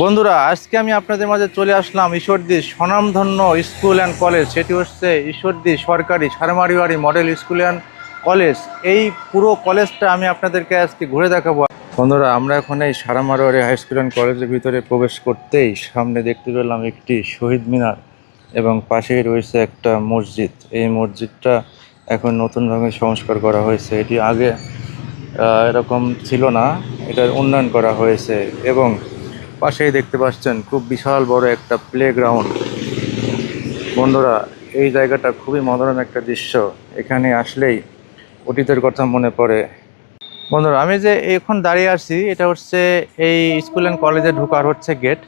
বন্ধুরা, আজকে আমি আপনাদের মাঝে চলে আসলাম ঈশ্বরদী স্বনামধন্য স্কুল অ্যান্ড কলেজ। সেটি হচ্ছে ঈশ্বরদী সরকারি সারমারিওয়াড়ি মডেল স্কুল অ্যান্ড কলেজ। এই পুরো কলেজটা আমি আপনাদেরকে আজকে ঘুরে দেখাবো। বন্ধুরা, আমরা এখন এই সারামারোয়ারি হাই স্কুল অ্যান্ড কলেজের ভিতরে প্রবেশ করতেই সামনে দেখতে পেলাম একটি শহীদ মিনার এবং পাশেই রয়েছে একটা মসজিদ। এই মসজিদটা এখন নতুনভাবে সংস্কার করা হয়েছে। এটি আগে এরকম ছিল না, এটার উন্নয়ন করা হয়েছে। এবং পাশেই দেখতে পাচ্ছেন খুব বিশাল বড় একটা প্লেগ্রাউন্ড। বন্ধুরা, এই জায়গাটা খুবই মনোরম একটা দৃশ্য। এখানে আসলেই অতীতের কথা মনে পড়ে। বন্ধুরা, আমি যে এখন দাঁড়িয়ে আছি এটা হচ্ছে এই স্কুল অ্যান্ড কলেজে ঢোকার হচ্ছে গেট।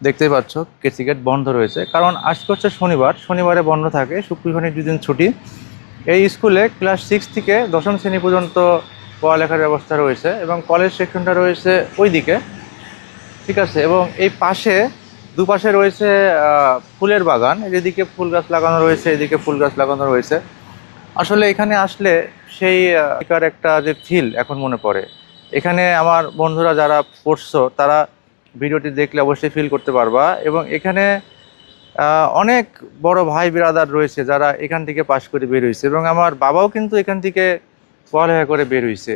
দেখতেই পাচ্ছ কেসি গেট বন্ধ রয়েছে, কারণ আজকে হচ্ছে শনিবার, শনিবারে বন্ধ থাকে, শুক্র শনি দুদিন ছুটি। এই স্কুলে ক্লাস 6 থেকে দশম শ্রেণী পর্যন্ত পড়ালেখার ব্যবস্থা রয়েছে এবং কলেজ সেকশনটা রয়েছে ওই দিকে। ঠিক আছে, এবং এই পাশে দুপাশে রয়েছে ফুলের বাগান। এদিকে ফুল গাছ লাগানো রয়েছে, এদিকে ফুল গাছ লাগানো রয়েছে। আসলে এখানে আসলে সেই এখানকার একটা যে ফিল এখন মনে পড়ে। এখানে আমার বন্ধুরা যারা পড়ছো তারা ভিডিওটি দেখলে অবশ্যই ফিল করতে পারবা। এবং এখানে অনেক বড় ভাই বিরাদার রয়েছে যারা এখান থেকে পাশ করে বের হয়েছে, এবং আমার বাবাও কিন্তু এখান থেকে পড়ালেখা করে বের হয়েছে।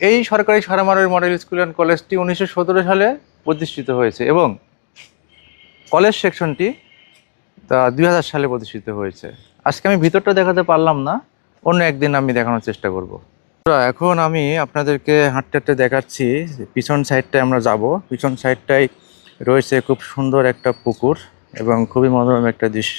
এই সরকারি সারামারোয়াড়ি মডেল স্কুল অ্যান্ড কলেজটি 1917 সালে প্রতিষ্ঠিত হয়েছে এবং কলেজ সেকশনটি 2000 সালে প্রতিষ্ঠিত হয়েছে। আজকে আমি ভিতরটা দেখাতে পারলাম না, অন্য একদিন আমি দেখানোর চেষ্টা করব। এখন আমি আপনাদেরকে হাঁটতে হাঁটতে দেখাচ্ছি পিছন সাইডটায় আমরা যাব। পিছন সাইডটায় রয়েছে খুব সুন্দর একটা পুকুর এবং খুবই মনোরম একটা দৃশ্য।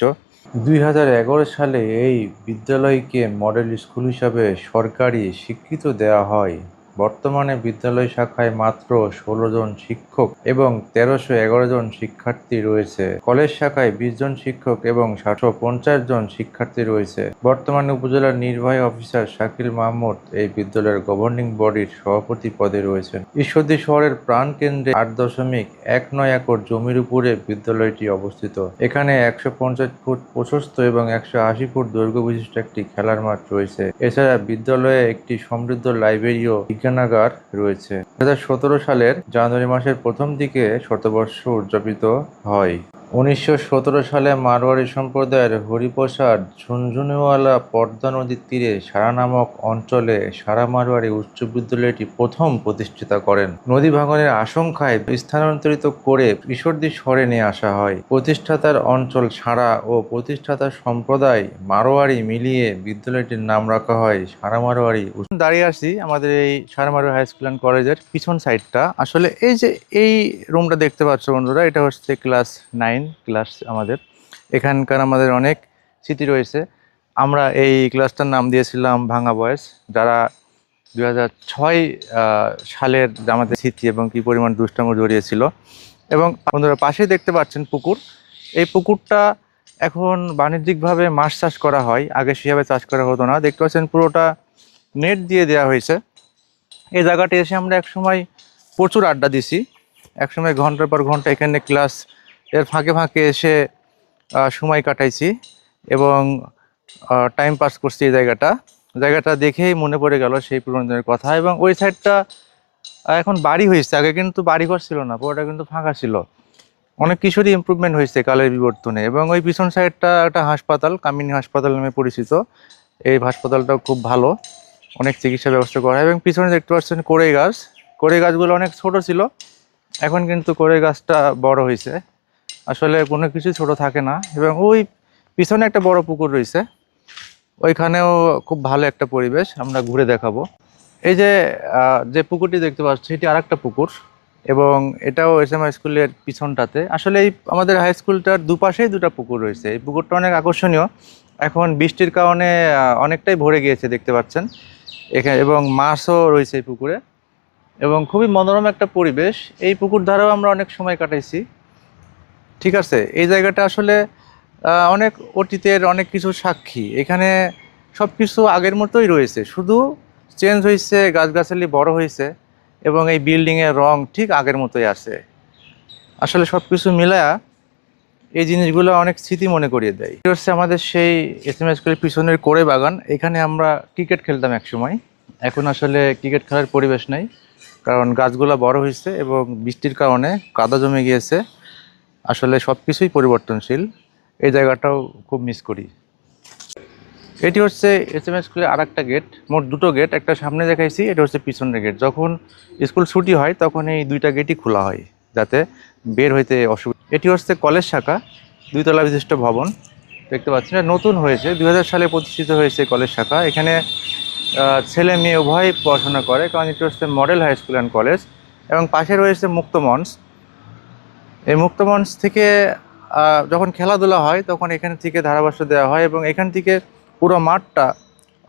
2011 সালে এই বিদ্যালয়কে মডেল স্কুল হিসাবে সরকারি স্বীকৃতি দেওয়া হয়। বর্তমানে বিদ্যালয় শাখায় মাত্র 16 জন শিক্ষক এবং 1311 জন শিক্ষার্থী রয়েছে। কলেজ শাখায় 20 জন শিক্ষক এবং 750 জন শিক্ষার্থী রয়েছে। বর্তমানে উপজেলার নির্বাহী অফিসার শাকিল মাহমুদ এই বিদ্যালয়ের গভর্নিং বডির সভাপতি পদে রয়েছেন। ঈশ্বরদী শহরের প্রাণকেন্দ্রে 8.19 একর জমির উপরে বিদ্যালয়টি অবস্থিত। এখানে 150 ফুট প্রশস্ত এবং 180 ফুট দৈর্ঘ্য বিশিষ্ট একটি খেলার মাঠ রয়েছে। এছাড়া বিদ্যালয়ে একটি সমৃদ্ধ লাইব্রেরি ও বিজ্ঞানাগার রয়েছে। 2017 সালের জানুয়ারি মাসের প্রথম দিকে শতবর্ষ উদযাপিত হয়। 1917 সালে মারোয়াড়ি সম্প্রদায়ের হরিপ্রসাদ ঝুনঝুনিওয়ালা পদ্মা নদীর তীরে সারা নামক অঞ্চলে সারা মারোয়াড়ি উচ্চ বিদ্যালয়টি প্রথম প্রতিষ্ঠিত করেন। নদী ভাঙনের আশঙ্কায় স্থানান্তরিত করে ঈশ্বরদী শহরে নিয়ে আসা হয়। প্রতিষ্ঠাতার অঞ্চল সারা ও প্রতিষ্ঠাতার সম্প্রদায় মারোয়াড়ি মিলিয়ে বিদ্যালয়টির নাম রাখা হয় সারা মারোয়াড়ি। দাঁড়িয়ে আছি আমাদের এই সারা মারোয়াড়ি হাই স্কুল অ্যান্ড কলেজের পিছন সাইডটা। আসলে এই যে এই রুমটা দেখতে পাচ্ছ বন্ধুরা, এটা হচ্ছে ক্লাস 9 ক্লাস আমাদের। এখানকার আমাদের অনেক স্মৃতি রয়েছে। আমরা এই ক্লাসটার নাম দিয়েছিলাম ভাঙা বয়স, যারা 2006 সালের আমাদের স্মৃতি এবং কি পরিমাণ দুষ্টাঙ্গ জড়িয়েছিল। এবং বন্ধুরা, পাশেই দেখতে পাচ্ছেন পুকুর। এই পুকুরটা এখন বাণিজ্যিকভাবে মাছ চাষ করা হয়, আগে সেভাবে চাষ করা হতো না। দেখতে পাচ্ছেন পুরোটা নেট দিয়ে দেওয়া হয়েছে। এই জায়গাটি এসে আমরা একসময় প্রচুর আড্ডা দিছি। একসময় ঘন্টার পর ঘন্টা এখানে ক্লাস এর ফাঁকে ফাঁকে এসে সময় কাটাইছি এবং টাইম পাস করছি। এই জায়গাটা দেখেই মনে পড়ে গেল সেই পুরোনো দিনের কথা। এবং ওই সাইডটা এখন বাড়ি হয়েছে, আগে কিন্তু বাড়িঘর ছিল না, পুরোটা কিন্তু ফাঁকা ছিল। অনেক কিছুরই ইমপ্রুভমেন্ট হয়েছে কালের বিবর্তনে। এবং ওই পিছন সাইডটা একটা হাসপাতাল, কামিনী হাসপাতাল নামে পরিচিত। এই হাসপাতালটাও খুব ভালো, অনেক চিকিৎসা ব্যবস্থা করা হয়। এবং পিছনে দেখতে পাচ্ছেন কড়ই গাছ। কড়ই গাছগুলো অনেক ছোট ছিল, এখন কিন্তু কড়ই গাছটা বড় হয়েছে। আসলে কোনো কিছুই ছোট থাকে না। এবং ওই পিছনে একটা বড় পুকুর রয়েছে, ওইখানেও খুব ভালো একটা পরিবেশ, আমরা ঘুরে দেখাবো। এই যে যে পুকুরটি দেখতে পাচ্ছি এটি আর একটা পুকুর, এবং এটাও এসএমআই স্কুলের পিছনটাতে। আসলে এই আমাদের হাই স্কুলটার দুপাশেই দুটো পুকুর রয়েছে। এই পুকুরটা অনেক আকর্ষণীয়, এখন বৃষ্টির কারণে অনেকটাই ভরে গিয়েছে দেখতে পাচ্ছেন এখানে, এবং মাছও রয়েছে এই পুকুরে। এবং খুবই মনোরম একটা পরিবেশ। এই পুকুর ধারেও আমরা অনেক সময় কাটাইছি। ঠিক আছে, এই জায়গাটা আসলে অনেক অতীতের অনেক কিছু সাক্ষী। এখানে সব কিছু আগের মতোই রয়েছে, শুধু চেঞ্জ হয়েছে, গাছগাছালি বড় হয়েছে এবং এই বিল্ডিংয়ের রং ঠিক আগের মতোই আছে। আসলে সব কিছু মিলায়া এই জিনিসগুলো অনেক স্মৃতি মনে করিয়ে দেয়। এটা হচ্ছে আমাদের সেই এসএমএস স্কুলের পিছনের কোড়ে বাগান। এখানে আমরা ক্রিকেট খেলতাম এক সময়, এখন আসলে ক্রিকেট খেলার পরিবেশ নাই। কারণ গাছগুলো বড় হয়েছে এবং বৃষ্টির কারণে কাদা জমে গিয়েছে। আসলে সব কিছুই পরিবর্তনশীল, এই জায়গাটাও খুব মিস করি। এটি হচ্ছে এসএমএস স্কুলের আর একটা গেট, মোট দুটো গেট, একটা সামনে দেখাইছি, এটা হচ্ছে পিছনের গেট। যখন স্কুল ছুটি হয় তখন এই দুইটা গেটই খোলা হয় যাতে বের হইতে অসুবিধা। এটি হচ্ছে কলেজ শাখা, 2 তলা বিশিষ্ট ভবন দেখতে পাচ্ছেন, এটা নতুন হয়েছে, 2000 সালে প্রতিষ্ঠিত হয়েছে কলেজ শাখা। এখানে ছেলে মেয়ে উভয় পড়াশোনা করে, কারণ এটি হচ্ছে model high school and college. এবং পাশে রয়েছে মুক্ত মঞ্চ। এই মুক্ত মঞ্চ থেকে যখন খেলাধুলা হয় তখন এখান থেকে ধারাভাষ্য দেওয়া হয় এবং এখান থেকে পুরো মাঠটা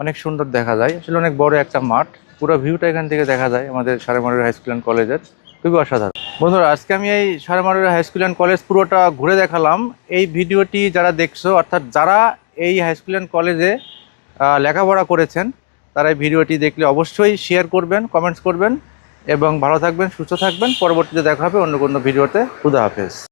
অনেক সুন্দর দেখা যায়। আসলে অনেক বড় একটা মাঠ, পুরো ভিউটা এখান থেকে দেখা যায় আমাদের সারেমারুর হাই স্কুল অ্যান্ড কলেজের। খুবই অসাধারণ। বন্ধুরা, আজকে আমি এই সারেমারুর হাই স্কুল অ্যান্ড কলেজ পুরোটা ঘুরে দেখালাম। এই ভিডিওটি যারা দেখছো, অর্থাৎ যারা এই হাই স্কুল অ্যান্ড কলেজে লেখাপড়া করেছেন, তারা এই ভিডিওটি দেখলে অবশ্যই শেয়ার করবেন, কমেন্টস করবেন এবং ভালো থাকবেন, সুস্থ থাকবেন। পরবর্তীতে দেখা হবে অন্য কোনো ভিডিওতে। খুদা হাফেজ।